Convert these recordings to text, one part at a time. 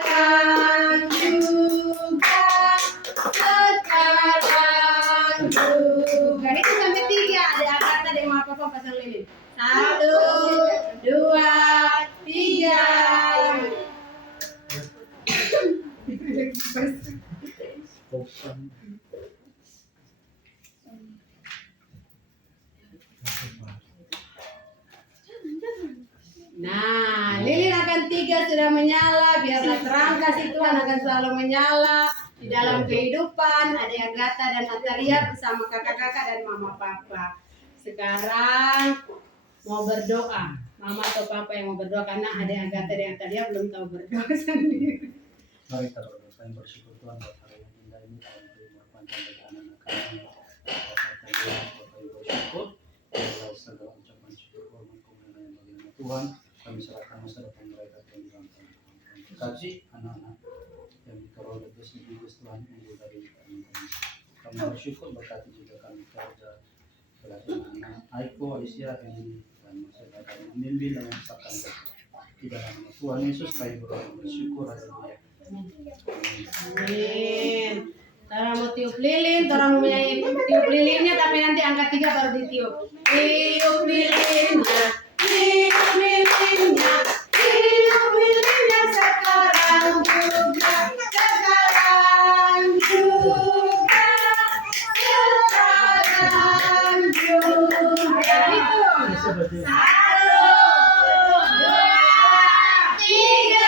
Sekarang juga, sekarang juga. Itu sampai 3. Ada kata dengan apa pasang lilin. 1, 2, 3. Nah, lilin akan 3 sudah menyala. Biarlah terang kasih Tuhan akan selalu menyala di dalam kehidupan. Ada Agatha dan Natalia bersama kakak-kakak dan mama papa. Sekarang mau berdoa. Mama atau papa yang mau berdoa karena ada Agatha dan Natalia belum tahu berdoa sendiri. Mari kita berdoa. Kami bersyukur Tuhan buat hari yang indah ini. Tuhan beri panjang bagi anak-anak kami. Bapak Ibu bersyukur. Dalam segala ucapan syukur hormat kemuliaan yang bagi nama Tuhan. Kami serahkan masa depan mereka Tuhan dalam tangan Tuhan. Kasih anak-anak yang dikerol dan bisnis Tuhan unggul dari kami. Kami bersyukur berkati juga kami kerja belajar anak Aiko, Alicia, Henry dan masa depan membimbing dan membesarkan mereka. Di dalam nama Tuhan Yesus kami bersyukur haleluya. Amin. Tara mau tiup lilin, Tara mau menyanyi tiup lilinnya, tapi nanti angka 3 baru ditiup. Tiup lilinnya, tiup lilinnya, tiup lilinnya sekarang juga, sekarang juga, sekarang juga. Itu. 1, 2, 3.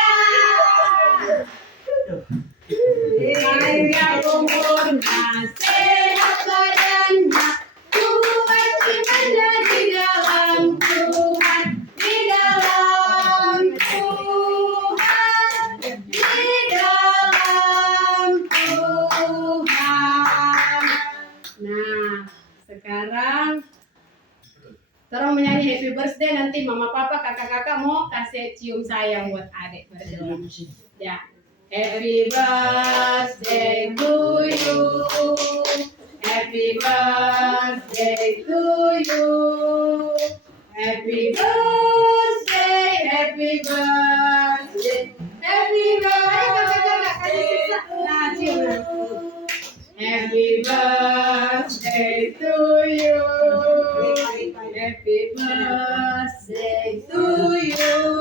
Panjang umurnya, sehat badannya, kuat imannya di dalam Tuhan, di dalam Tuhan, di dalam Tuhan. Nah, sekarang tolong menyanyi happy birthday, nanti mama papa kakak-kakak mau kasih cium sayang buat adik berdoa. Ya. Happy birthday to you. Happy birthday to you. Happy birthday, happy birthday, happy birthday. Nah, cium. Happy birthday to you. Happy birthday to you.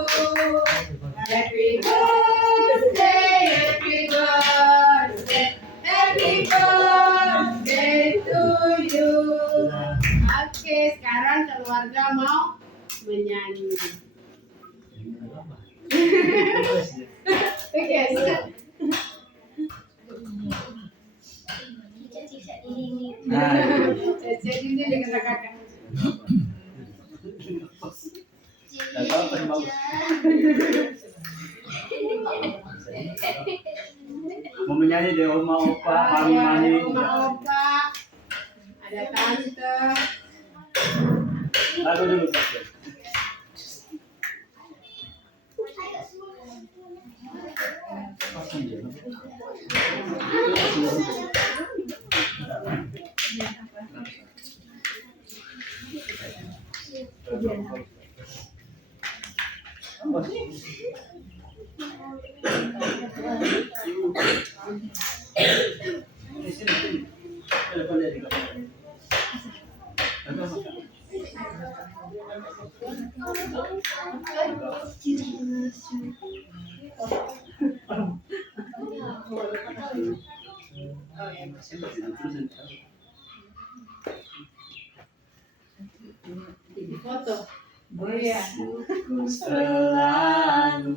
Happy birthday, happy birthday, happy birthday to you. Oke, sekarang keluarga mau menyanyi. Oke, Cece ini dengan kakak. Mau menyanyi deh oma opa, mami. Oma opa, ada tante. Lagu dulu Pastor. Foto. Bersyukur selalu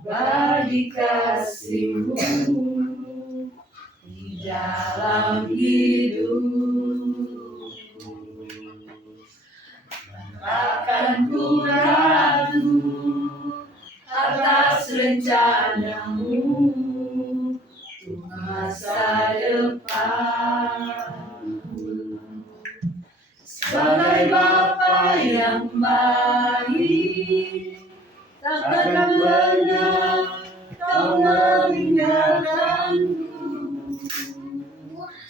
bagi kasih-Mu di dalam hidupku. Takkan ku ragu atas rencana-Mu untuk masa depan. Sebagai Bapa yang baik, takkan pernah Kau meninggalkanku.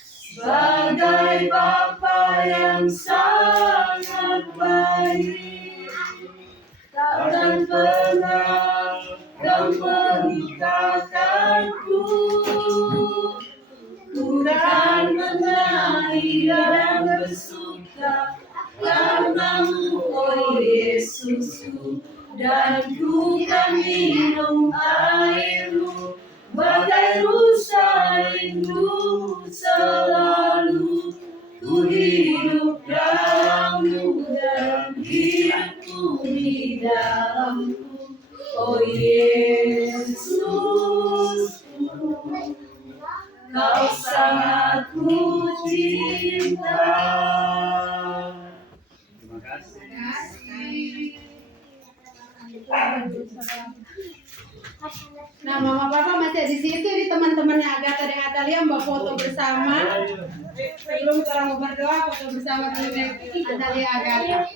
Sebagai Bapa yang sangat baik, takkan pernah Kau melupakanku. Ku kan menangis dan bersuka karenamu, oh Yesusku, dan ku kan minum airmu bagai rusa rindu selalu. Ku hidup dalammu dan hidupku di dalammu, oh Yesus, Kau sangat ku cinta. Terima kasih. Nah, Mama Papa masih di situ, di teman-temannya Agatha dan Atalia mau foto bersama. Sebelum kita mau berdoa, foto bersama dengan Atalia Agatha.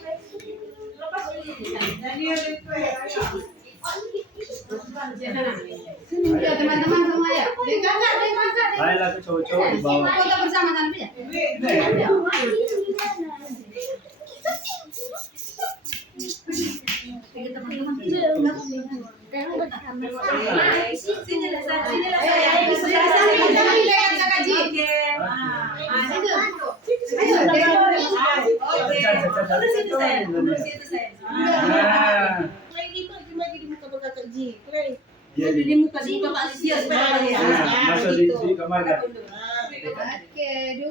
Ya teman-teman semua ya. Kakak. Baiklah ke cowok-cowok di bawah. Foto bersama kan ya? Masuk di kamar kan? Oke, 2,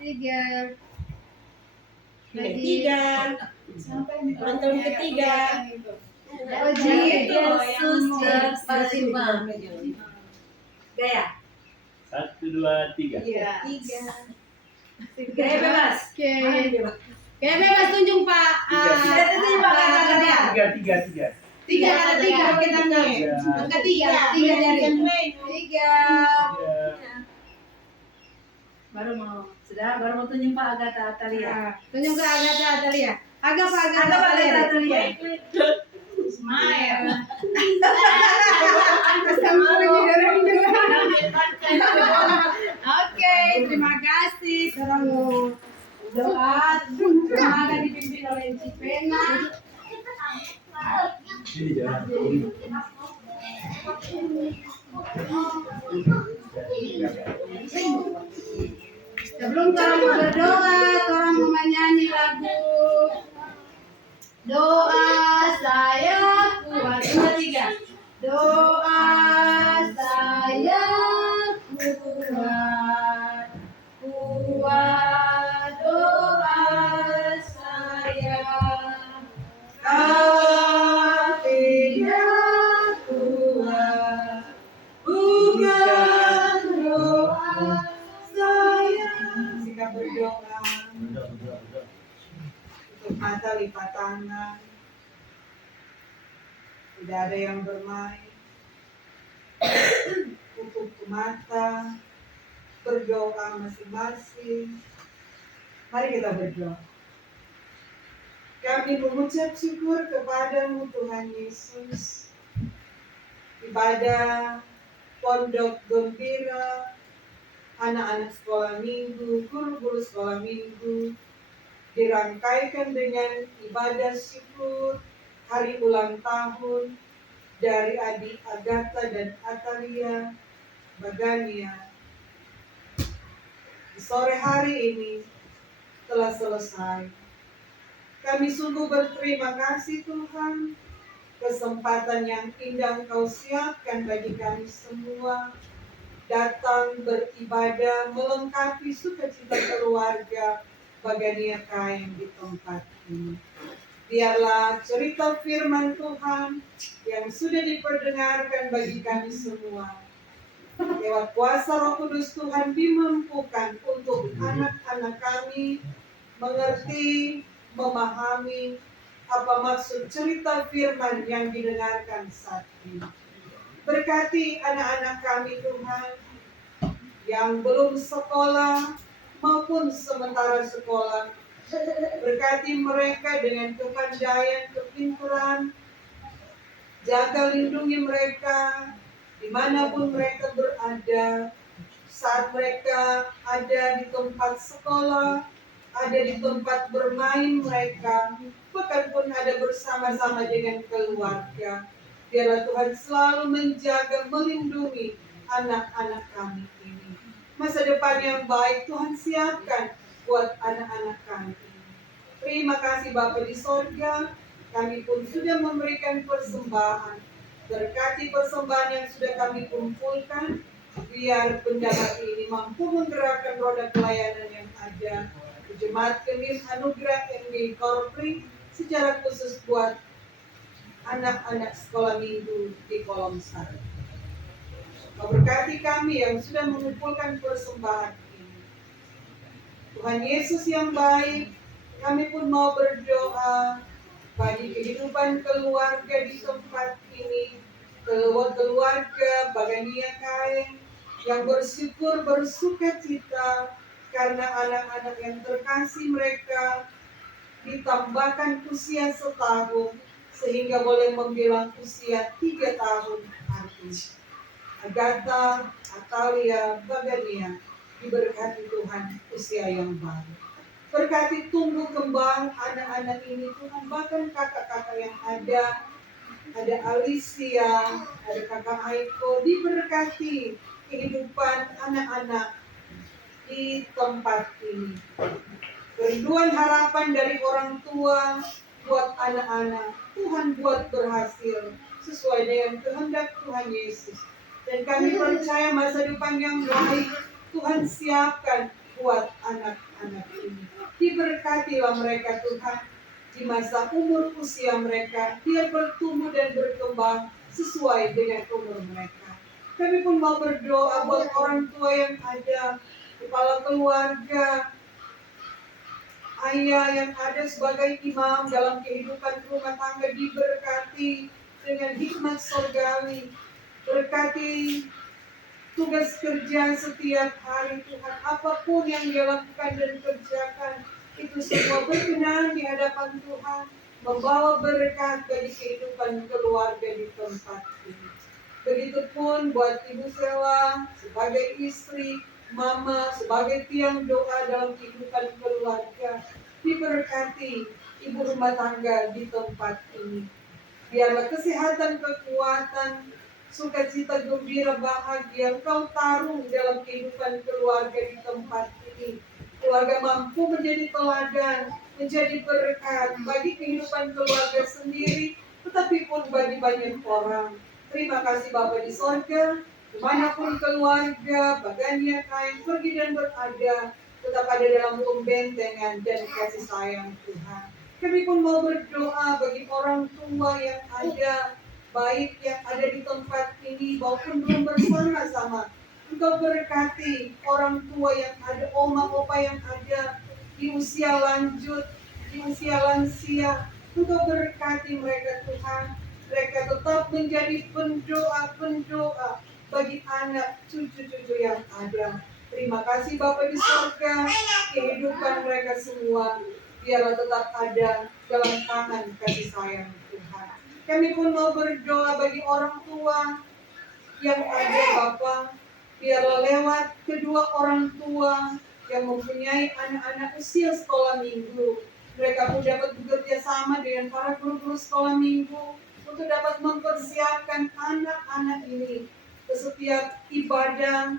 3. Teman-teman ketiga. Oh, Yesus bersama. Gaya. 1, 2, 3. Gaya bebas. Oke. Kayak bebas tunjuk Pak. Tiga. Kita angkat 3 jari. 3. Baru mau tunjuk Pak Agatha Atalia. Tunjuk ke Agatha Atalia. Agak Pak Agatha Atalia. Smile. Oke, terima kasih. Sekarang mau doa. Semoga dipimpin oleh Ci Pena. Ini jangan. Sebelum orang mau berdoa, orang mau menyanyi lagu doa saya kuat. 2, 3. Doa saya kuat, kuat doa saya. Kalau tidak kuat, bukan doa saya. Sikap berdoa, tutup mata, lipat tangan. Tidak ada yang bermain. Tutup mata, berdoa masing-masing. Mari kita berdoa. Kami mengucap syukur kepadamu Tuhan Yesus. Ibadah Pondok Gembira, anak-anak sekolah minggu, guru-guru sekolah minggu dirangkaikan dengan ibadah syukur hari ulang tahun dari adik Agatha dan Atalia Bagania. Di sore hari ini telah selesai. Kami sungguh berterima kasih Tuhan, kesempatan yang indah Engkau siapkan bagi kami semua datang beribadah melengkapi sukacita keluarga Bagania Kain di tempat ini. Biarlah cerita firman Tuhan yang sudah diperdengarkan bagi kami semua lewat kuasa Roh Kudus Tuhan dimampukan untuk anak-anak kami mengerti, memahami apa maksud cerita firman yang didengarkan saat ini. Berkati anak-anak kami Tuhan yang belum sekolah maupun sementara sekolah. Berkati mereka dengan kepandaian, kepintaran. Jaga lindungi mereka dimanapun mereka berada. Saat mereka ada di tempat sekolah, ada di tempat bermain mereka, bahkan pun ada bersama-sama dengan keluarga. Biarlah Tuhan selalu menjaga, melindungi anak-anak kami ini. Masa depan yang baik Tuhan siapkan buat anak-anak kami ini. Terima kasih Bapa di sorga, kami pun sudah memberikan persembahan. Berkati persembahan yang sudah kami kumpulkan, biar penjabat ini mampu menggerakkan roda pelayanan yang ada. Jemaat Kemis Anugerah MD Korpri secara khusus buat anak-anak sekolah minggu di kolom 1. Memberkati kami yang sudah mengumpulkan persembahan ini. Tuhan Yesus yang baik, kami pun mau berdoa bagi kehidupan keluarga di tempat ini, keluarga Bagania Kain yang bersyukur, bersuka cita karena anak-anak yang terkasih mereka ditambahkan usia setahun sehingga boleh membilang usia 3 tahun artis. Agatha, Atalia, Bagania diberkati Tuhan usia yang baru. Berkati tumbuh kembang anak-anak ini Tuhan, bahkan kakak-kakak yang ada Alicia, ada kakak Aiko, diberkati kehidupan anak-anak di tempat ini. Kerinduan harapan dari orang tua buat anak-anak, Tuhan buat berhasil sesuai dengan kehendak Tuhan Yesus. Dan kami percaya masa depan yang baik Tuhan siapkan buat anak-anak ini. Diberkatilah mereka Tuhan di masa umur usia mereka, biar bertumbuh dan berkembang sesuai dengan umur mereka. Kami pun mau berdoa buat orang tua yang ada, kepala keluarga, ayah yang ada sebagai imam dalam kehidupan rumah tangga, diberkati dengan hikmat surgawi. Berkati tugas kerja setiap hari Tuhan, apapun yang dia lakukan dan kerjakan, itu semua berkenan di hadapan Tuhan, membawa berkat bagi kehidupan keluarga di tempat ini. Begitupun buat Ibu Sela sebagai istri, Mama sebagai tiang doa dalam kehidupan keluarga, diberkati ibu rumah tangga di tempat ini. Biarlah kesehatan, kekuatan, sukacita, gembira, bahagia Engkau taruh dalam kehidupan keluarga di tempat ini. Keluarga mampu menjadi teladan, menjadi berkat bagi kehidupan keluarga sendiri, tetapi pun bagi banyak orang. Terima kasih Bapa di sorga, dimanapun keluarga Bagania Kain pergi dan berada, tetap ada dalam pembentengan dan kasih sayang Tuhan. Kami pun mau berdoa bagi orang tua yang ada, baik yang ada di tempat ini maupun belum bersama-sama. Engkau berkati orang tua yang ada, oma opa yang ada di usia lanjut, di usia lansia. Engkau berkati mereka Tuhan. Mereka tetap menjadi pendoa bagi anak cucu-cucu yang ada. Terima kasih Bapa di surga, kehidupan mereka semua biarlah tetap ada dalam tangan kasih sayang Tuhan. Kami pun mau berdoa bagi orang tua yang ada Bapa, biarlah lewat kedua orang tua yang mempunyai anak-anak usia sekolah minggu, mereka pun dapat bekerja sama dengan para guru-guru sekolah minggu untuk dapat mempersiapkan anak-anak ini ke setiap ibadah,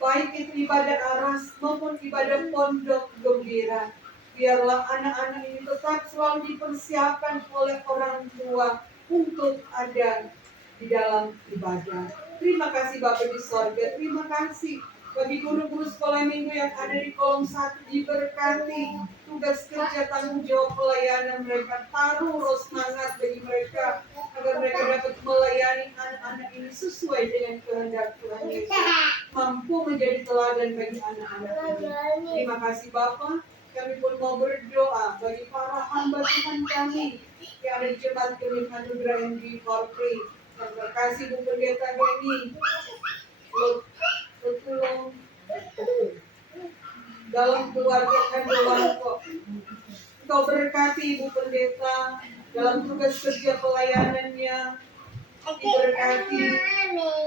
baik itu ibadah aras maupun ibadah pondok gembira. Biarlah anak-anak ini tetap selalu dipersiapkan oleh orang tua untuk ada di dalam ibadah. Terima kasih Bapa di sorga, terima kasih bagi guru-guru sekolah minggu yang ada di kolom 1, diberkati tugas kerja, tanggung jawab pelayanan mereka, taruh roh semangat bagi mereka agar mereka dapat melayani anak-anak ini sesuai dengan kehendak Tuhan Yesus, mampu menjadi teladan bagi anak-anak ini. Terima kasih Bapa. Kami pun mau berdoa bagi para hamba Tuhan kami yang ada di Jemaat Kemis Anugerah MD Korpri, yang terkasih Bu Pendeta Geni Betulung dalam keluarga Kandowanko. Engkau berkati Ibu Pendeta dalam tugas kerja pelayanannya, diberkati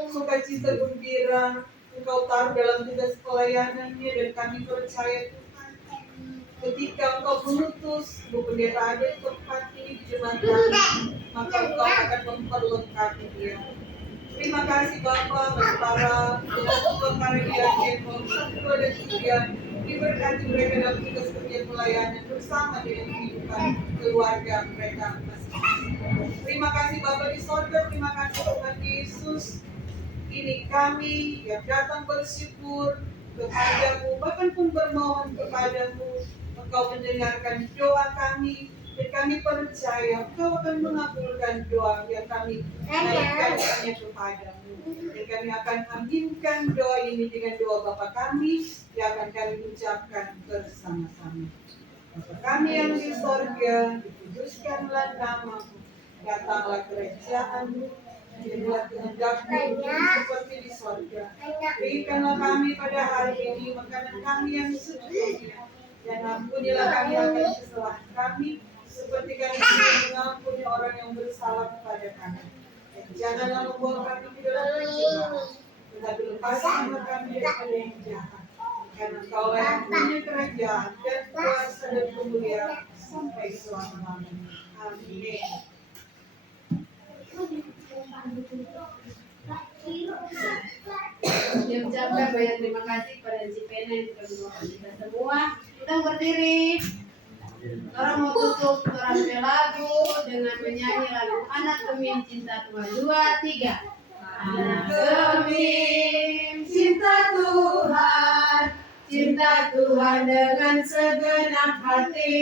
sukacita gembira Engkau taruh dalam tugas pelayanannya, dan kami percaya Tuhan, ketika Engkau mengutus Bu Pendeta ada di tempat ini di jemaat kami, maka Engkau akan memperlengkapi dia. Terima kasih Bapa bagi para pengajar Depok 1, 2, dan 3. Diberkati mereka dalam tugas kerja pelayanan bersama dengan kehidupan keluarga mereka masing-masing. Terima kasih Bapa di sorga, terima kasih Tuhan Yesus. Ini kami yang datang bersyukur kepadamu, bahkan pun bermohon kepadamu. Engkau mendengarkan doa kami, dan kami percaya Engkau akan mengabulkan doa yang kami naikkan hanya kepadamu. Dan kami akan aminkan doa ini dengan doa Bapa kami yang akan kami ucapkan bersama-sama. Bapa kami yang di sorga, dikuduskanlah namamu, datanglah kerajaanmu, jadilah kehendak-Mu seperti di sorga. Berikanlah kami pada hari ini makanan kami yang secukupnya, dan ampunilah kami akan kesalahan kami, seperti kami juga mengampuni orang yang bersalah kepada kami. Dan janganlah membawa kami ke dalam pencobaan, tetapi lepaskanlah kami daripada yang jahat. Karena Engkaulah yang punya kerajaan dan kuasa dan kemuliaan sampai selama-lamanya. Amin. Dia ucapkan banyak terima kasih pada si Pena yang sudah mendoakan kita semua. Kita berdiri. Orang mau tutup orang lagu dengan menyanyi lagu Anak Gemim Cinta Tuhan 2, 3. Anak Gemim cinta Tuhan, cinta Tuhan dengan segenap hati.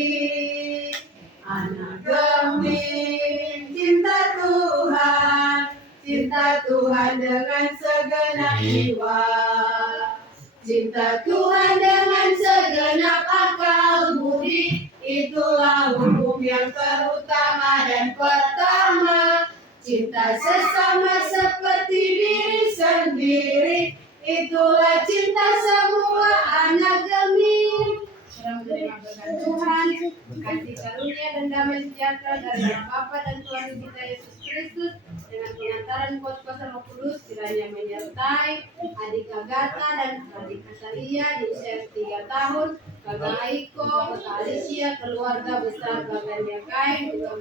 Anak Gemim cinta Tuhan, cinta Tuhan dengan segenap jiwa. Cinta Tuhan dengan segenap akal budi, itulah hukum yang terutama dan pertama. Cinta sesama seperti diri sendiri, itulah cinta semua anak Gemim. Dalam menerima berkat Tuhan, kasih karunia dan damai sejahtera dari Allah Bapa dan Tuhan kita Yesus Kristus, dengan pengantaran kuasa Roh Kudus kiranya menyertai adik Agatha dan adik Kasaria di usia 3 tahun, Kakak Aiko, Kakak Alicia, keluarga besar Bagan Yakain, juga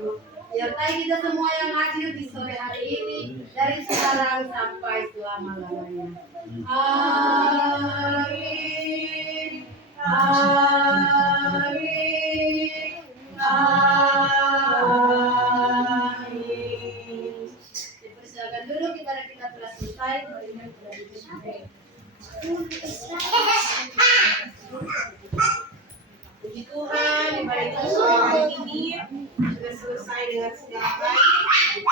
menyertai kita semua yang hadir di sore hari ini dari sekarang sampai selama-lamanya. Amin. Amin. Amin. Dipersilakan duduk, ibadah kita telah selesai. Berikan kepada kita. Puji Tuhan, ibadah kita sore hari ini sudah selesai dengan segala baik.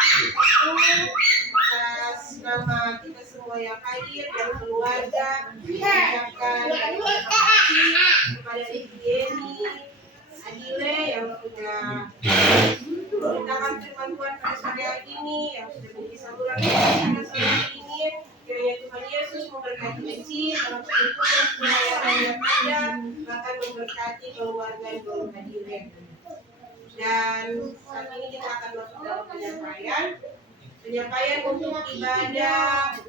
Atas nama kita semua yang hadir dan keluarga, mengucapkan terima kasih kepada Ibu Yeni, Adile yang sudah memberitakan firman Tuhan pada sore hari ini, yang sudah menjadi saluran pada sore hari ini. Kiranya Tuhan Yesus memberkati Eci dalam tugas pelayanan yang ada, bahkan memberkati keluarga yang belum hadir. Dan saat ini kita akan masuk dalam penyampaian untuk ibadah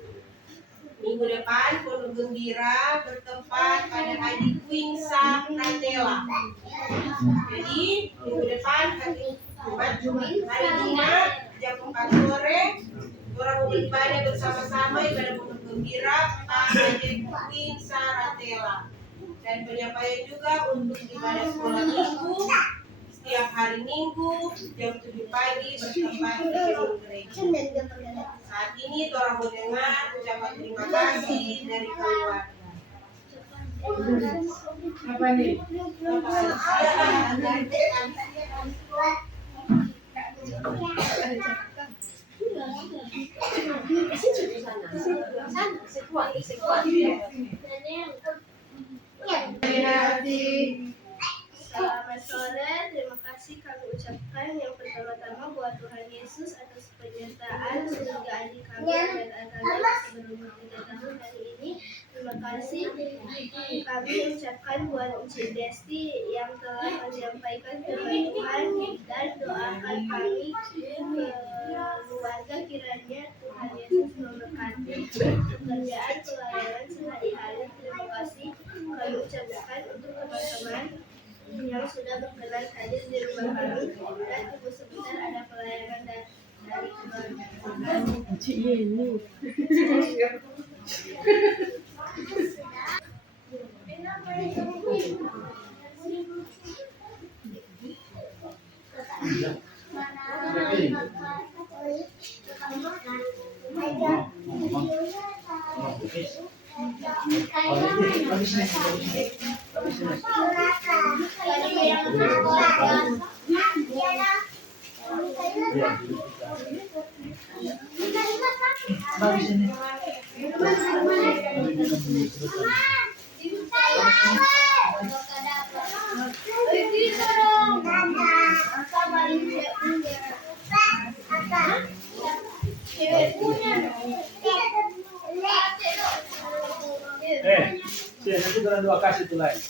minggu depan. Penuh gembira bertempat pada hari Wingsa Ratela. Jadi minggu depan hari Jumat jam 4 sore orang beribadah bersama-sama, ibadah penuh gembira pada Wingsa Ratela. Dan penyampaian juga untuk ibadah sekolah minggu setiap hari Minggu jam 7 pagi bertempat di gedung gereja. Saat ini orang mendengar ucapan terima kasih dari keluarga. Apa nih? Selamat sore, terima kasih kami ucapkan yang pertama-tama buat Tuhan Yesus atas penyertaan sehingga adik kami dan Agata sebelum 3 tahun hari ini. Terima kasih kami ucapkan buat Uci Desti yang telah menyampaikan firman Tuhan dan doakan kami keluarga, kiranya Tuhan Yesus memberkati pekerjaan pelayanan sehari-hari. Terima kasih kami ucapkan untuk teman-teman yang sudah berkenan hadir di rumah kami, dan tunggu sebentar ada pelayanan dan Sini nanti orang dua kasih tuh lain.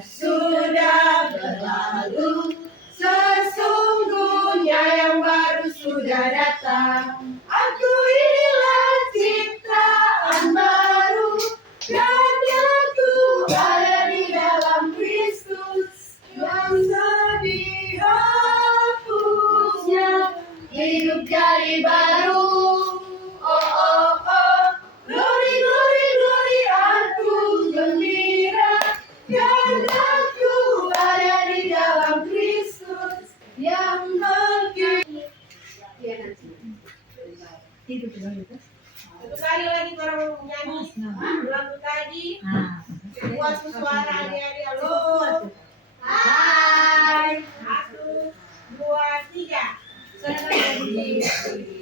Sudah berlalu, sesungguhnya yang baru sudah datang. Aku inilah ciptaan baru, dan aku ada di dalam Kristus, yang telah dihapusnya, hidup jadi baru. Oh oh oh, glory glory glory, aku gembira. Dan aku ada di dalam Kristus yang bagi. Satu kali lagi orang nyanyi lagu tadi. Buat suara adik-adik. Halo. Hai. 1, 2, 3.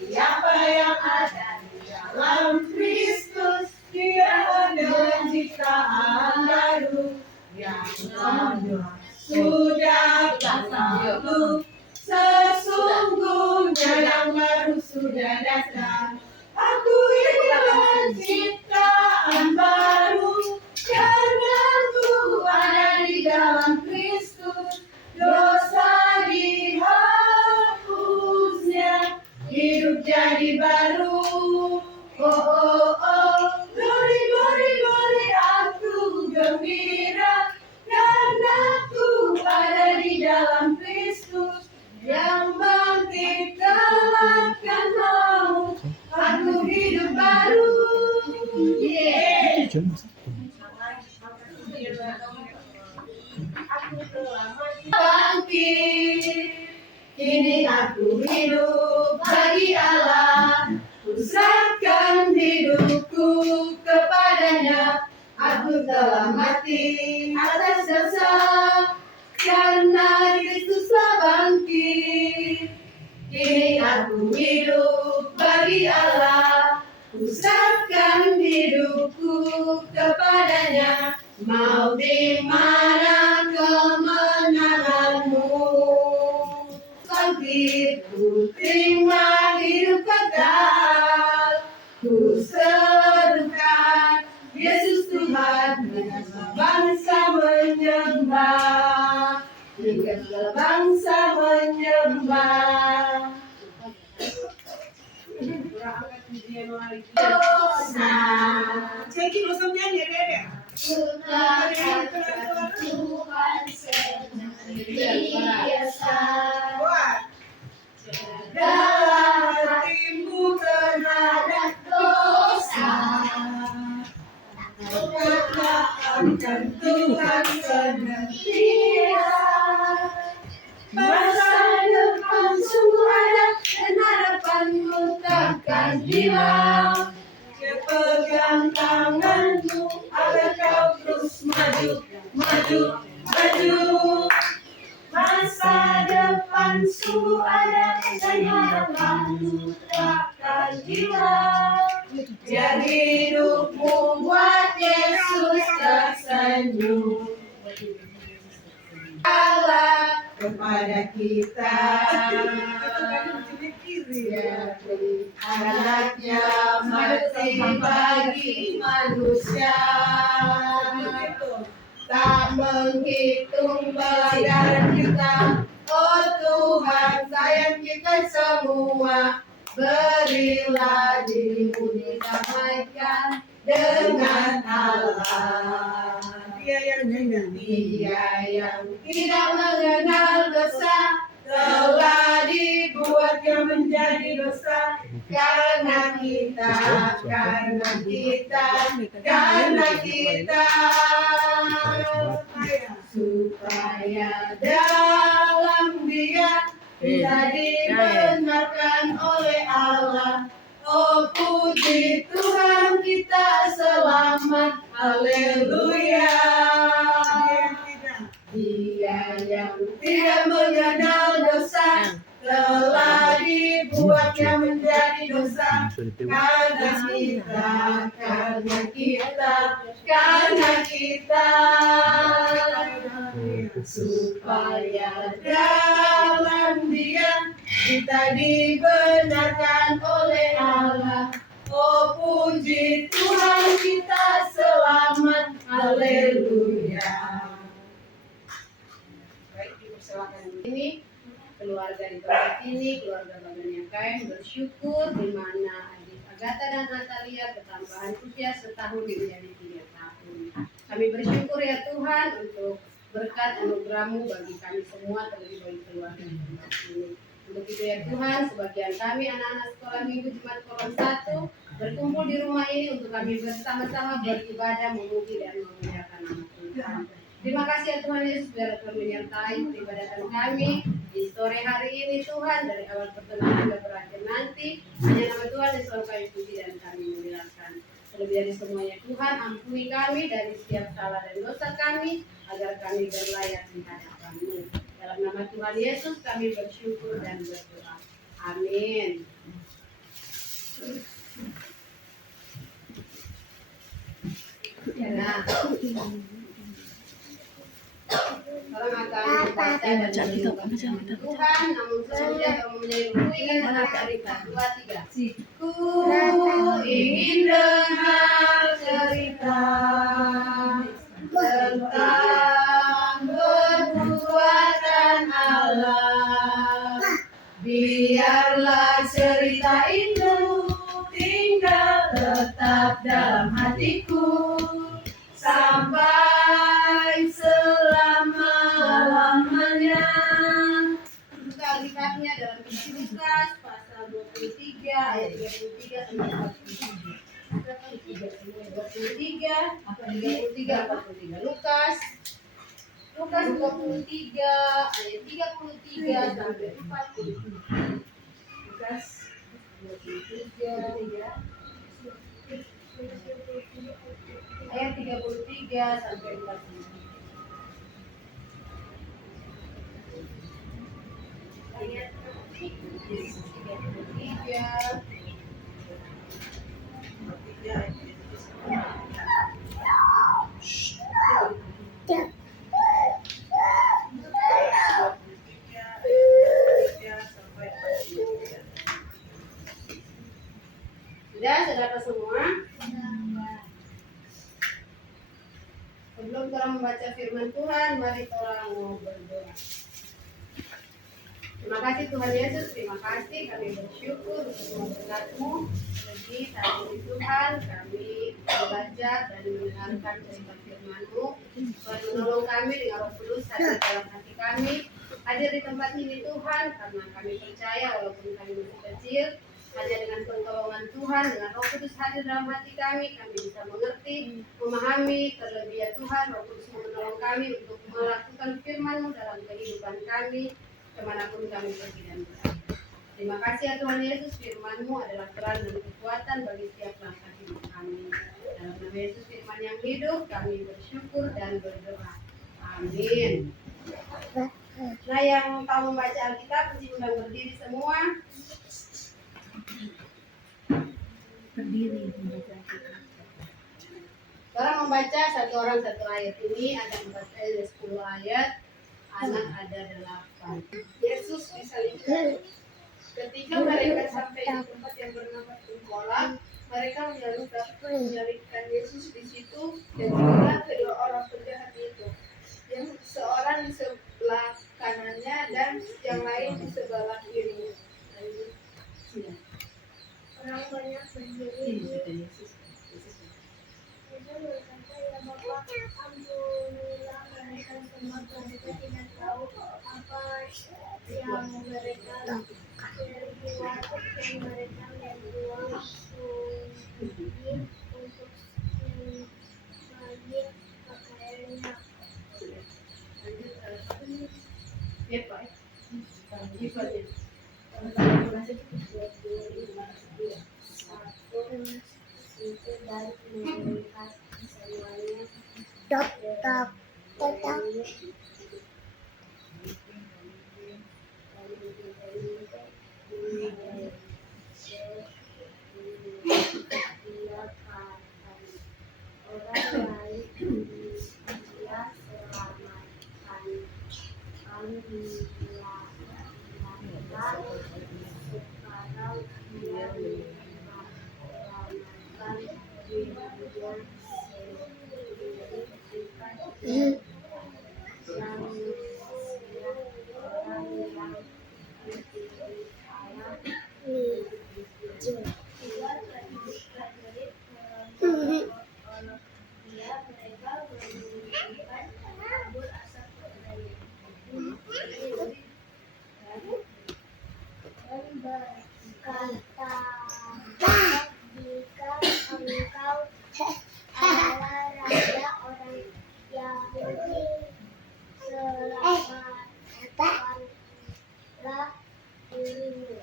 Siapa yang ada di dalam Kristus, dia ada ciptaan baru. Yang lama sudah berlalu, sesungguhnya yang baru sudah datang. Aku inilah ciptaan baru, karena aku ada di dalam Kristus, dosa dihapusnya, hidup jadi baru. Oh oh oh, glory glory glory, aku gembira, karena aku ada di dalam Kristus, yang bangkitkan maut, aku hidup baru. Yeah. Bangkit, kini aku hidup bagi Allah. Ku serahkan hidupku kepadanya. Aku telah mati atas dosa, karena Kristuslah bangkit. Kini aku hidup bagi Allah. Ku serahkan hidupku kepadanya. Mau di mana kemenanganmu? Bangkit, ku terima hidup kekal. Ku serukan Yesus Tuhan, dengan bangsa menyembah, dengan bangsa menyembah. Dosa, Ceki lo sampean ya Dede. Tuhan sendiri biasa. Buat Dalam hatimu terhadap dosa, akan Tuhan setia. Masa depan sungguh ada, dan harapanmu takkan hilang. Pegang tanganmu agar kau terus maju, maju, maju. Masa depan sungguh ada, dan harapanmu takkan hilang. Biar hidupmu buat Yesus tersenyum. Allah kepada kita. Ya, anaknya mati bagi manusia. Tak menghitung badan kita, oh Tuhan sayang kita semua. Berilah dirimu didamaikan dengan Allah. Dia yang tidak mengenal dosa telah dibuatnya menjadi dosa karena kita supaya dalam Dia kita dibenarkan oleh Allah. Oh puji Tuhan kita selamat, haleluya. Dia yang tidak mengenal dosa telah dibuatnya menjadi dosa karena kita supaya dalam Dia kita dibenarkan oleh Allah. Oh puji Tuhan kita selamat, haleluya. Baik, dipersilakan ini keluarga di tempat ini, keluarga Bagian Kain bersyukur di mana adik Agatha dan Natalia bertambahan usia setahun menjadi 3 tahun. Kami bersyukur ya Tuhan untuk berkat anugerah-Mu bagi kami semua, terlebih bagi keluarga di tempat ini. Untuk itu ya Tuhan, sebagian kami anak-anak sekolah minggu Jumat Koron 1 berkumpul di rumah ini untuk kami bersama-sama beribadah, memuji dan memuliakan nama Tuhan. Terima kasih ya Tuhan Yesus, biar Tuhan menyertai peribadatan kami di sore hari ini Tuhan, dari awal pertemuan hingga berakhir nanti. Hanya nama Tuhan yang selalu kami puji dan kami muliakan. Terlebih dari semuanya Tuhan, ampuni kami dari setiap salah dan dosa kami, agar kami berlayak di hadapan-Mu. Dalam nama Tuhan Yesus kami bersyukur dan berdoa. Amin. Nah, sekarang akan membaca dan menyembah Tuhan, namun saja kamu menjadi ingin mencerita 2, 3. Ku ingin dengar cerita tentang perbuatan Allah. Biarlah cerita itu tinggal tetap dalam hatiku sampai selama-lamanya. Kita lihatnya dalam Kisah Lukas pasal 23 ayat 33 sampai 43. Lukas 23 ayat 33 sampai 40. Lukas 23 ayat 33 sampai 40. Ayat 33. Sudah semua? Sebelum kita membaca firman Tuhan, mari kita mau berdoa. Terima kasih Tuhan Yesus, terima kasih kami bersyukur untuk semua berkat-Mu. Jadi saat ini Tuhan kami belajar dan mendengarkan cerita firman-Mu. Tuhan menolong kami dengan Roh Kudus hadir dalam hati kami. Hadir di tempat ini Tuhan, karena kami percaya walaupun kami masih kecil, hanya dengan pertolongan Tuhan, dengan Roh Kudus hadir dalam hati kami bisa mengerti, memahami, terlebih ya Tuhan, Roh Kudus menolong kami untuk melakukan firman-Mu dalam kehidupan kami, kemanapun kami pergi dan berada. Terima kasih ya Tuhan Yesus, firman-Mu adalah terang dan kekuatan bagi setiap langkah hidup kami. Dalam nama Yesus, firman yang hidup, kami bersyukur dan berdoa. Amin. Nah, yang tahu membaca Alkitab, mesti undang berdiri semua. Berdiri membaca Alkitab. Orang membaca satu orang satu ayat. Ini ada 10 ayat, anak ada 8. Yesus disalibkan. Ketika mereka sampai di tempat yang bernama Tengkorak, mereka menyalibkan Yesus di situ dan juga kedua orang penjahat itu, yang seorang di sebelah kanannya dan yang lain di sebelah kirinya. Orang banyak berdiri di Yesus berkata, "Ya Bapa, ampunilah mereka sebab mereka tidak tahu apa yang mereka perbuat." Dan mereka membuang sunyi untuk membagi pakaiannya. Ya, Pak. Itu dan melihat semuanya Tetap. orang lain dia selamatkan kami sekarang dia menyelamatkan dirinya sendiri yang orang yang dipilih Allah dia prajurit oleh dia mereka menunjukkan kabut asap kepadanya dan berkata, jika engkau adalah raja orang Yahudi, selamatkanlah dirimu.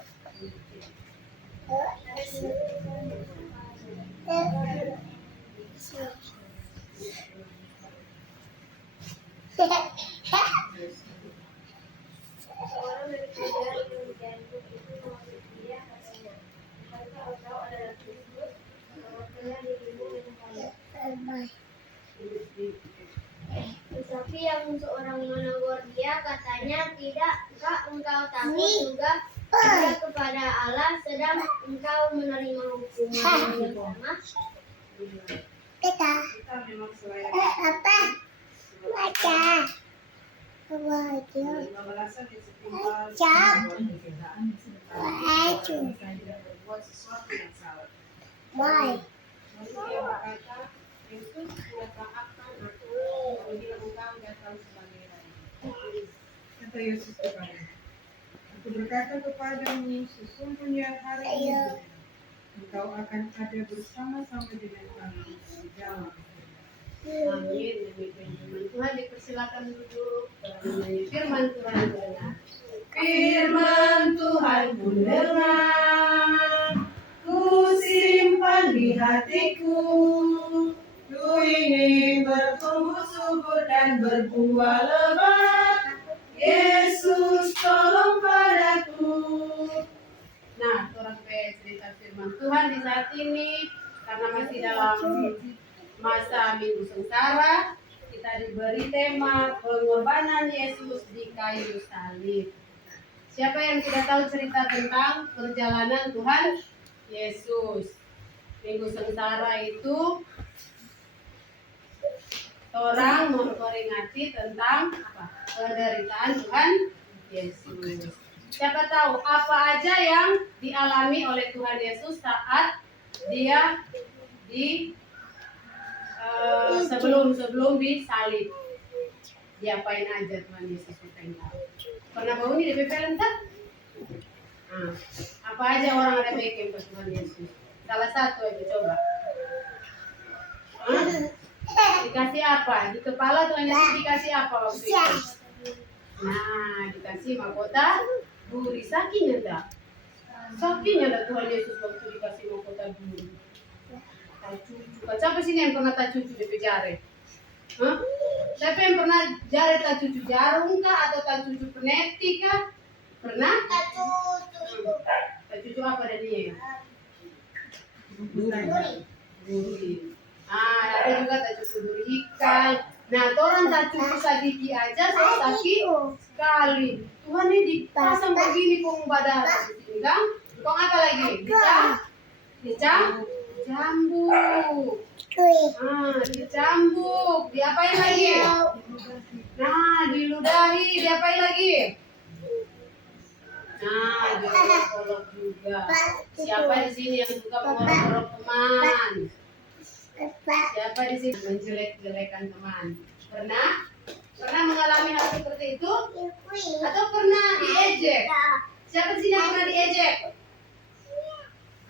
Seorang dari penjahat yang digantung itu mengusir dia, katanya, "Bukankah engkau adalah Kristus? Selamatkanlah dirimu dan kami." Tetapi yang seorang menegur dia, katanya, "Tidakkah engkau takut juga kepada Allah, sedang engkau menerima hukuman yang sama?" Kita memang selayak pembalasan yang setimpal berbuat sesuatu yang salah. Lalu dia berkata, "Yesus, tidak maafkan aku, apabila engkau datang sebagai raja." Kata Yesus kepada, "Aku berkata kepadamu, sesungguhnya hari ini engkau akan ada bersama-sama dengan kami di dalam." Amin. Demi firman Tuhan, dipersilakan duduk. Firman Tuhan benar. Firman Tuhan ku dengar, ku simpan di hatiku. Ku ingin bertumbuh subur dan berbuah lebat. Yesus tolong padaku. Nah, orang cerita firman Tuhan di saat ini karena masih dalam masa Minggu Sengsara, kita diberi tema pengorbanan Yesus di kayu salib. Siapa yang tidak tahu cerita tentang perjalanan Tuhan Yesus? Minggu Sengsara itu orang memperingati tentang apa? Penderitaan Tuhan Yesus. Siapa tahu apa aja yang dialami oleh Tuhan Yesus saat dia di sebelum disalib. Diapain aja Tuhan Yesus, kita tahu. Pernah bau ini di film kan? Nah, apa aja orang ada bikin ke Tuhan Yesus? Salah satu aja coba. Dikasih apa? Di kepala Tuhan Yesus dikasih apa waktu itu? Nah, dikasih mahkota duri. Saking enggak Tuhan Yesus waktu dikasih mahkota duri. Siapa sini yang pernah tak cucu di penjara? Hah? Siapa yang pernah jari tak cucu jarum kah atau tak cucu peneti kah? Pernah? Tak cucu apa tadinya? Duri. Ada juga tak cucu duri ikan, Nah, orang tak cuma sadiki aja, so sakit sekali. Tuhan ini dipasang begini kong badan, kan? Kong apa lagi? Dicambuk. Dicambuk. Diapain lagi? Nah, diludahi. Diapain lagi? Nah, diolok-olok juga. Siapa di sini yang suka mengolok-olok teman? Siapa di sini menjelek-jelekan teman? Pernah? Pernah mengalami hal seperti itu? Atau pernah diejek? Siapa di sini yang pernah diejek?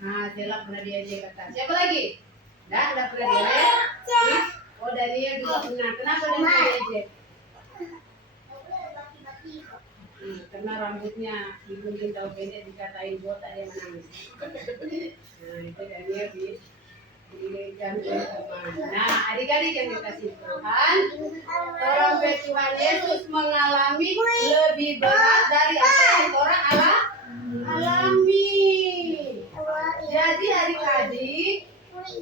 Nah, Dela pernah diejek kata. Siapa lagi? Enggak pernah diejek. Oh, Daniel juga pernah. Kenapa Daniel diejek? Karena rambutnya digunting tahu pendek dikatain botak dia menangis. Nah, itu Daniel Nah, adik-adik yang dikasih Tuhan, orang Tuhan Yesus mengalami lebih berat dari apa yang orang alami. Jadi adik-adik,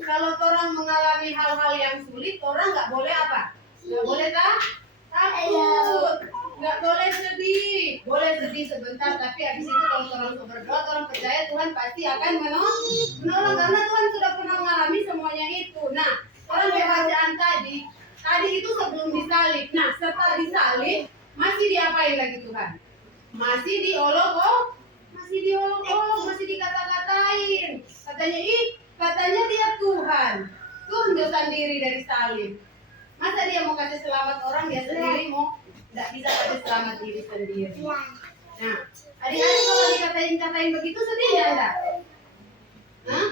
kalau orang mengalami hal-hal yang sulit, orang nggak boleh apa? Nggak boleh takut, nggak boleh sedih. Boleh sedih sebentar, tapi habis itu kalau orang berdoa, orang percaya Tuhan pasti akan menolong karena Tuhan sudah pernah mengalami semuanya itu. Nah, orang bacaan tadi itu sebelum disalib. Nah, setelah disalib masih diapain lagi Tuhan? Masih diolok-olok, masih dikata-katain. Katanya dia Tuhan. Tuhan dosa diri dari salib. Masa dia mau kasih selamat orang, dia sendiri mau nggak bisa kasih selamat diri sendiri. Nah, adik-adik kalau dikatain begitu sedih ya enggak? Hah?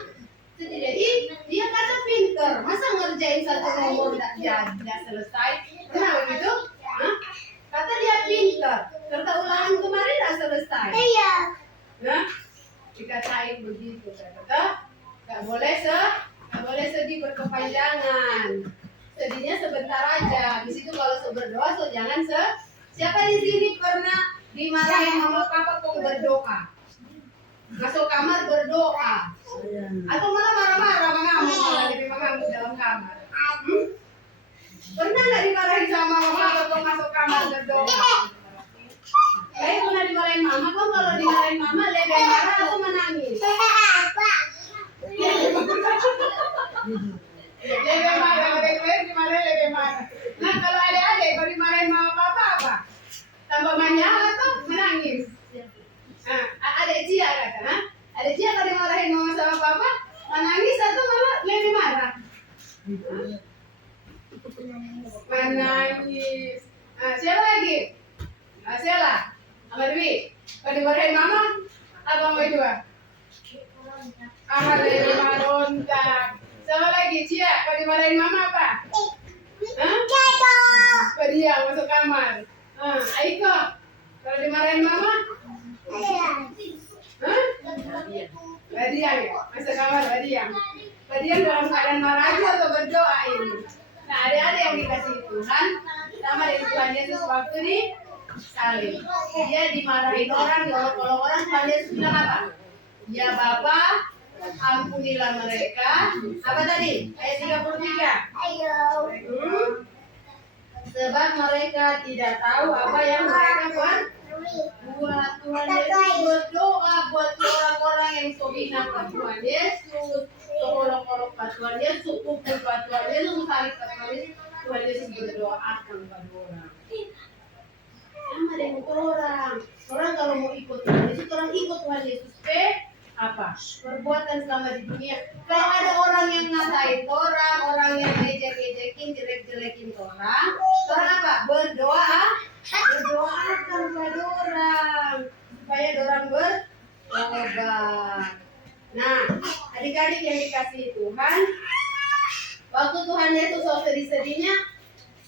Sedih. Jadi dia kata pinter, masa ngerjain satu nomor nggak selesai? Kenapa begitu? Hah? Kata dia pinter, serta ulangan kemarin nggak selesai. Iya. Nah, dikatain begitu, kata nggak boleh sedih berkepanjangan. Sedihnya sebentar aja. Di situ kalau berdoa, so jangan Siapa di sini pernah dimarahin mama papa kok berdoa? Masuk kamar berdoa. Atau malah marah-marah mengamuk kalau lebih mengamuk dalam kamar. Pernah nggak dimarahin sama mama papa kok masuk kamar berdoa? Pernah dimarahin mama kok kalau dimarahin mama lebih marah atau menangis? Lebih marah, lebih marah. Nah, kalau adik-adik kalau dimarahin mama papa apa? Tambah marah atau menangis? Nah, adik Cia kata, nah? Adik Cia kalau dimarahin mama sama papa, menangis atau malah lebih marah? Menangis. Nah, siapa lagi? Nah, Sela, sama Dewi. Kalau dimarahin mama, apa mau dua? Lebih marontak. Sama lagi, Cia, kalau dimarahin mama apa? Dia masuk kamar. Aiko, kalau dimarahin mama? Badian ya? Masuk kamar Badian. Badian dalam keadaan marah aja atau berdoa ini? Nah, adik-adik yang dikasih Tuhan, sama dengan Tuhan Yesus waktu di salib. Dia dimarahin orang, diolok-olok orang, Tuhan Yesus bilang apa? Ya Bapa, ampunilah mereka. Apa tadi? Ayat 33. Sebab mereka tidak tahu apa yang mereka buat. Tuhan Yesus berdoa buat orang-orang yang hina Tuhan Yesus, olok-olok Tuhan Yesus, pukul Tuhan Yesus, salib Tuhan Yesus. Tuhan Yesus berdoakan pada orang. Sama dengan orang. Orang kalau mau ikut Tuhan Yesus, orang ikut Tuhan Yesus. Apa? Perbuatan selama di dunia. Kalau ada orang yang ngatain orang yang ejek-ejekin, jelek-jelekin orang apa? Berdoakan pada orang supaya orang bertobat. Nah, adik-adik yang dikasihi Tuhan, waktu Tuhan Yesus sedih-sedihnya,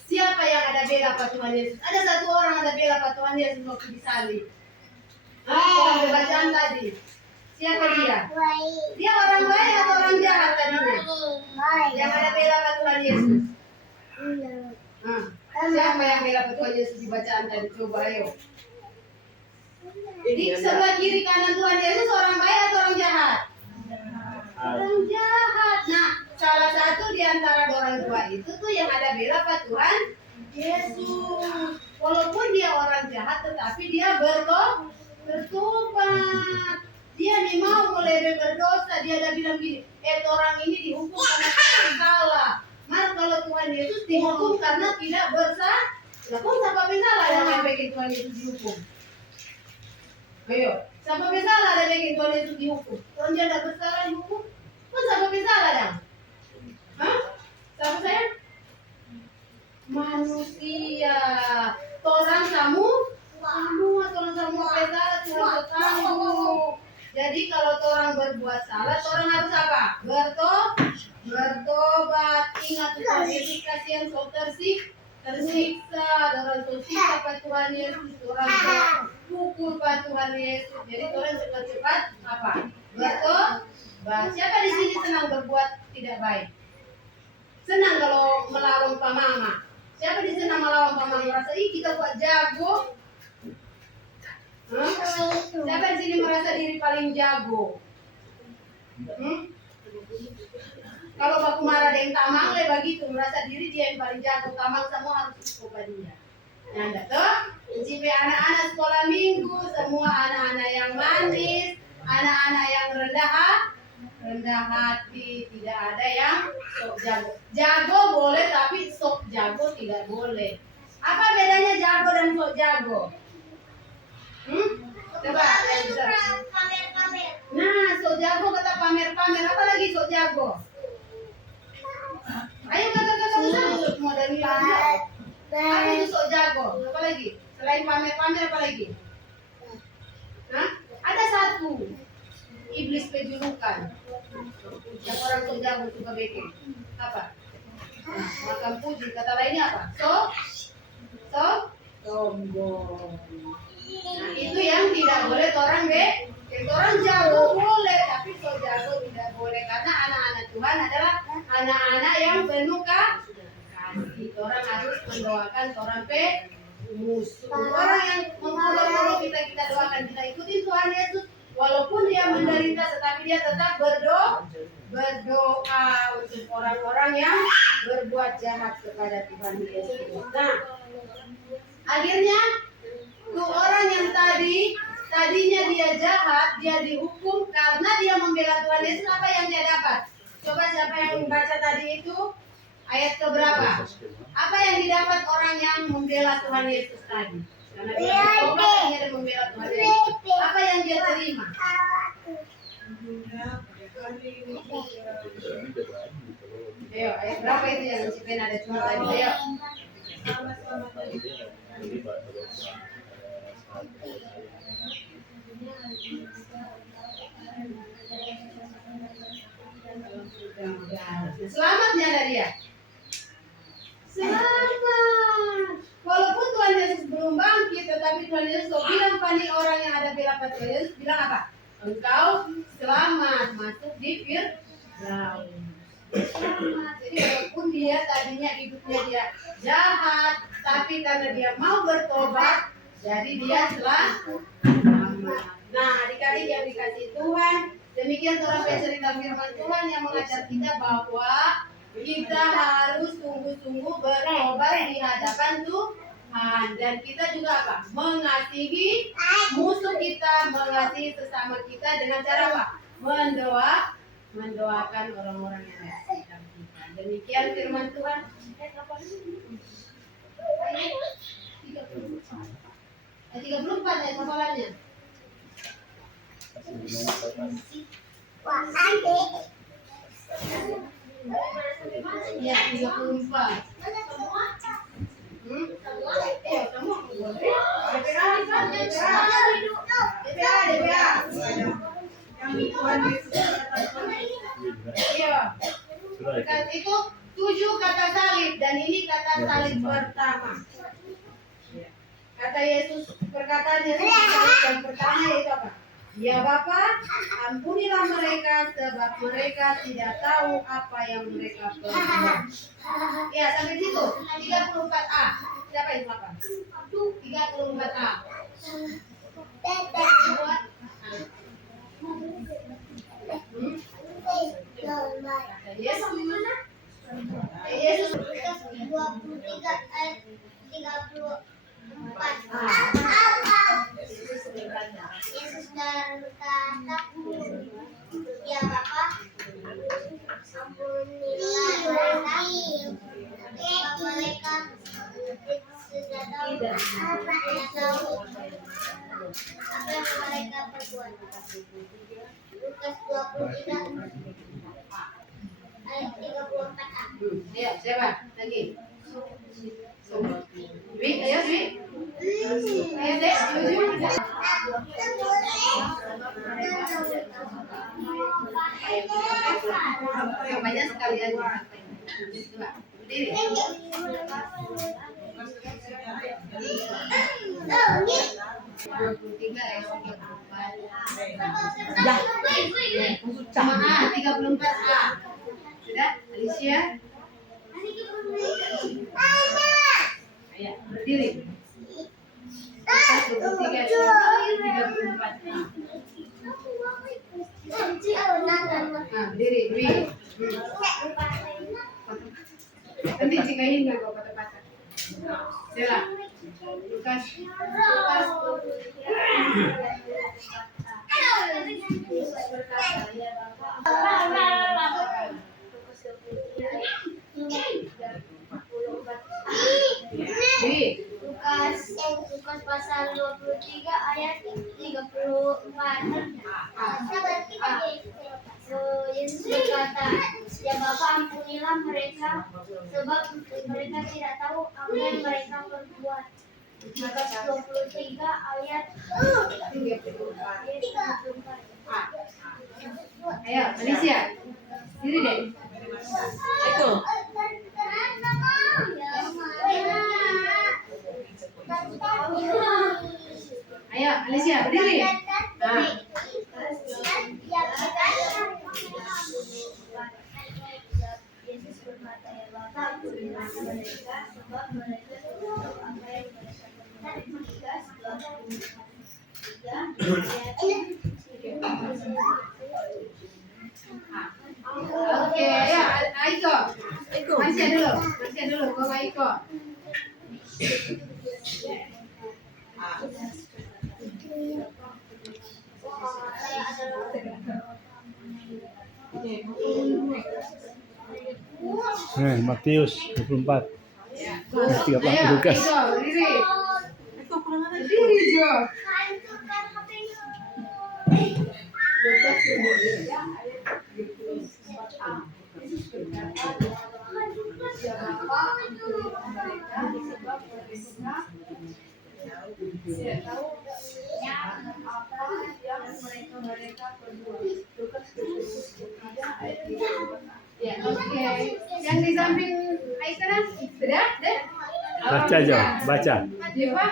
siapa yang ada bela Pak Tuhan Yesus? Ada satu orang ada bela Pak Tuhan Yesus waktu disalib. Kalau bacaan tadi. Siapa dia? Dia orang baik atau orang jahat tadinya? Yang ada bela Pak Tuhan Yesus. Siapa yang bela Pak Tuhan Yesus di bacaan tadi? Coba ayo. Di sebelah kiri kanan Tuhan Yesus orang baik atau orang jahat? Orang jahat. Nah, salah satu di antara orang dua itu tuh yang ada bela Pak Tuhan Yesus. Walaupun dia orang jahat, tetapi dia bertobat. Dia nih mau mulai berdosa. Dia ada bilang gini, orang ini dihukum karena salah. Mas kalau Tuhan Yesus dihukum karena tidak bersalah, lah kok siapa salah yang bikin Tuhan Yesus dihukum? Ayo, siapa salah ada bikin Tuhan Yesus dihukum? Orang dia tidak bersalah dihukum, kok siapa salah yang? Hah? Siapa saya? Manusia. Orang semua orang semua salah Tuhan bertanggung. Jadi kalau orang berbuat salah, orang harus apa? Bertobat. Ingat Tuhan Yesus kasihan so tersiksa. Orang tersiksa Pak Tuhan Yesus. Orang pukul Pak Tuhan Yesus. Jadi orang cepat-cepat apa? Bertobat. Siapa di sini senang berbuat tidak baik? Senang kalau melawan Pak Mama. Siapa di sini melawan Pak Mama? Merasa kita buat jago. Siapa di sini merasa diri paling jago? Kalau baku marah dengan tamang le begitu, merasa diri dia yang paling jago. Tamang semua harus ikut dia. Nanda tuh, cipe anak-anak sekolah minggu, semua anak-anak yang manis, anak-anak yang rendah hati, tidak ada yang sok jago. Jago boleh tapi sok jago tidak boleh. Apa bedanya jago dan sok jago? Coba yang bisa. Nah, sok jago kata pamer-pamer, apa lagi sok jago? Ayo kata-kata semua dari lama. Apa itu sok jago? Apa lagi? Selain pamer-pamer apa lagi? Hah? Ada satu. Iblis pejulukan. Yang orang sok jago suka bikin. Apa? Makan puji. Kata lainnya apa? Sombong. Nah, itu yang tidak boleh orang orang jago boleh, tapi so jago tidak boleh karena anak-anak Tuhan adalah anak-anak yang penuh kasih. Orang harus mendoakan orang musuh. Orang yang memfollow kita doakan, kita ikutin Tuhan Yesus. Walaupun dia menderita, tetapi dia tetap berdoa untuk orang-orang yang berbuat jahat kepada Tuhan Yesus. Nah, akhirnya tuh orang yang tadinya dia jahat, dia dihukum karena dia membela Tuhan Yesus. Apa yang dia dapat? Coba siapa yang baca tadi itu ayat keberapa? Apa yang didapat orang yang membela Tuhan Yesus tadi? Karena dia bertobat, dia membela Tuhan Yesus. Apa yang dia terima? Ayo, ayat berapa itu yang Cipen ada cuma tadi? Ayo. Selamatnya dari dia. Selamat. Walaupun Tuhan Yesus belum bangkit, tetapi Tuhan Yesus bilang pada orang yang ada bela Tuhan Yesus bilang apa? Engkau selamat masuk di Firdaus. Selamat. Jadi walaupun dia tadinya hidupnya dia jahat, tapi karena dia mau bertobat, jadi dia selamat. Nah, adik-adik yang dikasih Tuhan, demikian Tuhan cerita firman Tuhan yang mengajar kita bahwa kita harus sungguh-sungguh bertobat di hadapan Tuhan. Dan kita juga apa? Mengasihi musuh kita, mengasihi sesama kita dengan cara apa? Mendoakan orang-orang yang ada di sekitar kita. Demikian firman Tuhan. Ayat 34 ayat hafalannya. Ya, 34. Itu 7 kata salib dan ini kata salib pertama. Kata Yesus, perkataan Yesus yang pertama yaitu apa? Ya Bapa, ampunilah mereka sebab mereka tidak tahu apa yang mereka perbuat. Ya, sampai situ. 34A. Siapa yang hafal? 34A. Yesus Yesus berkata, ya Bapa, ampunilah mereka sudah tahu apa yang mereka perbuat. Lukas 23 ayat 34a. Ayo, siapa? Lagi. Dwi, ayo Dwi. Ayo Dek, banyak sekalian. Coba, berdiri. 23 ayat 34. Sama A, 34A. Sudah, Alicia? Ayo, berdiri. 23 ayat 34A. Berdiri, Dwi. Nanti cikahin nggak gua patah-patah. Sila. Lukas. Dwi. Lukas pasal 23 ayat 34. Yesus berkata, ya Bapa, ampunilah mereka, sebab mereka tidak tahu apa yang mereka perbuat. Lukas 23 ayat 34. Ayo, Alicia. Diri deh. Itu. Ayo, Alicia, berdiri. Yesus berkata, ya Bapa, ampunilah mereka, sebab mereka tidak tahu apa yang mereka perbuat. Lukas 23 Oke, ayo, Aiko. Manusia dulu, kau Aiko. Matius 24. Ayo, Lukas. Aiko, berdiri. Berdiri, Jo. Lukas 23 ayat 34A. Yesus berkata, ya Bapa, ampunilah mereka, sebab mereka tidak tahu apa yang mereka perbuat. Lukas 23 ayat 34A. Ya, oke. Yang di samping Aisyah, sudah? Baca aja, baca. Apa?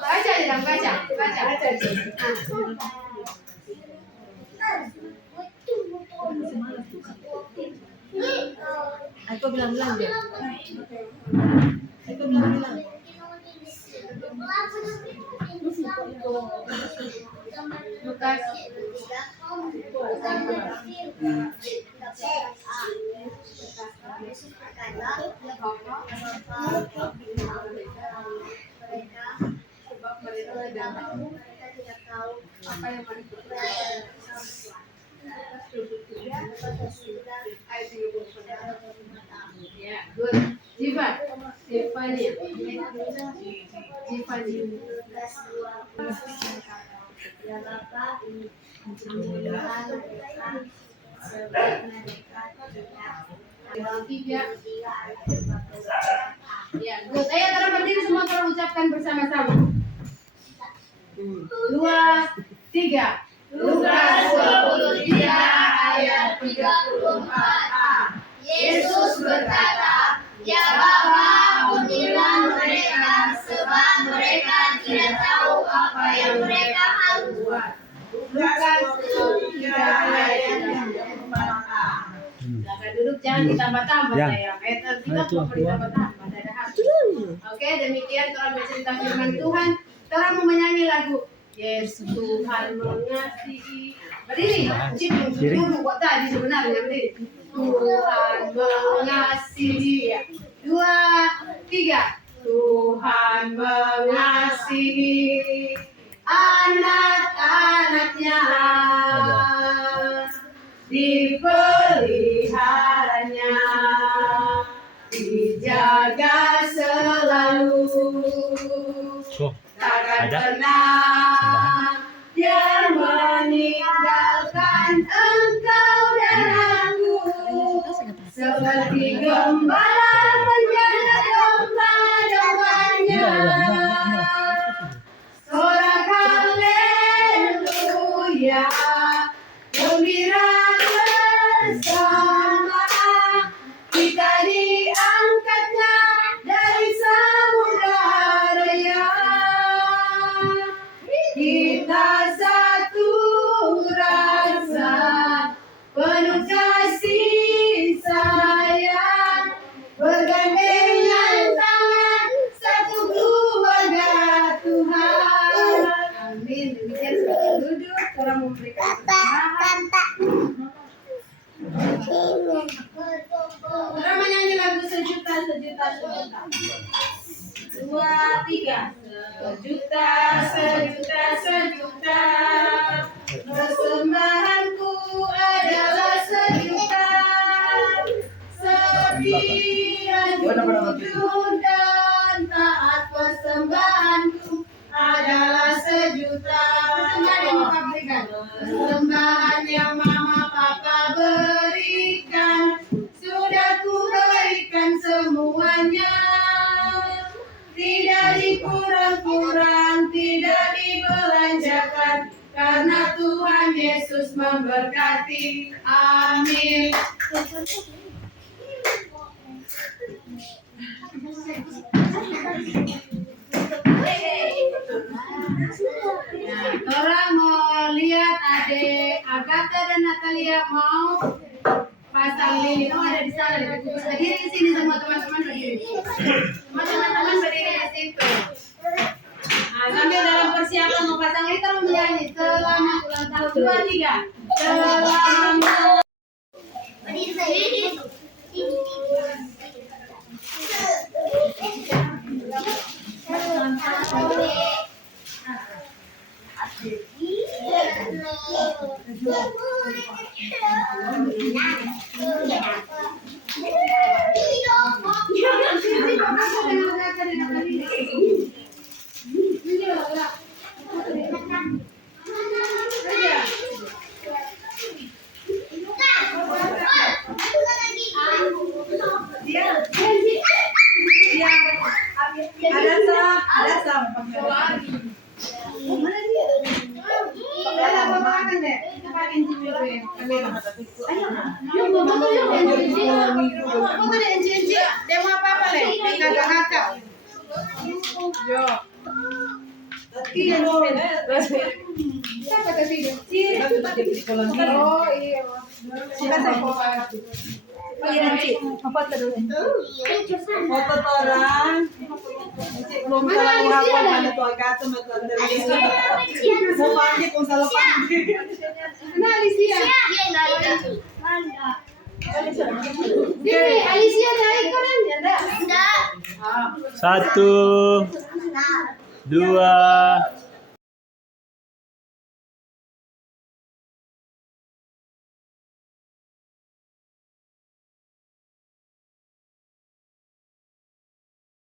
Baca aja, baca. Aku bilang-bilang dia. Aku bilang-bilang. Lukas. Yesus berkata, ya Bapa, Sebab mereka tidak tahu apa yang mereka perbuat. Ayat 34. Ya, good. Jivan, Stefania. ya Bapa, ampunilah mereka, sebab mereka tidak Ya, good. Ayo kita berdiri semua, kita ucapkan bersama-sama. 2, 3. Lukas 23 ayat 34a. Yesus berkata, ya Bapa, ampunilah mereka, sebab mereka tidak tahu apa yang mereka perbuat. Lukas 23 ayat 34a. Jangan duduk, jangan ditambah-tambah Ya. sayang. Ayat kita mau ditambah-tambah. Ada hati. Oke, demikian Torah bercerita firman Tuhan. Torah mau menyanyi lagu Yesus Tuhan mengasihi. Berdiri, dulu kok tadi sebenarnya berdiri. Tuhan mengasihi. 2, 3. 3. Tuhan mengasihi anak-anaknya, dipeliharanya, dijaga selalu. Takkan pernah dia meninggalkan engkau dan aku, seperti gembala menjaga domba-dombanya. Sorak haleluya, gembira bersama, kita diangkatnya dari samudra raya. Kita satu rasa, penuh kasih sayang, bergandengan tangan, satu keluarga Tuhan. Amin. Demikian sudah duduk, orang memberikan orang menyanyi lagu sejuta. 2, 3. Sejuta, persembahanku adalah sejuta, setia jujur dan taat, persembahanku adalah sejuta. Persembahan yang mama papa berikan, sudah ku berikan semuanya, tidak dikurang-kurang, tidak dibelanjakan, karena Tuhan Yesus memberkati. Amin. Nah, orang mau lihat adik Agatha dan Natalia mau pasang lilin. Oh, ada di sana. Berdiri di sini semua teman-teman, berdiri. Semua teman-teman berdiri di situ. Nah, sambil dalam persiapan mau pasang lilin, terus menyanyi selamat ulang tahun. 2, 3. Selamat. Oh iya. Foto orang. Belum tahu apa mana tuh Agatha mau panggil kung salah panggil. Nah, Alicia. Sini, Alicia naik kan? Enggak. 1, 2,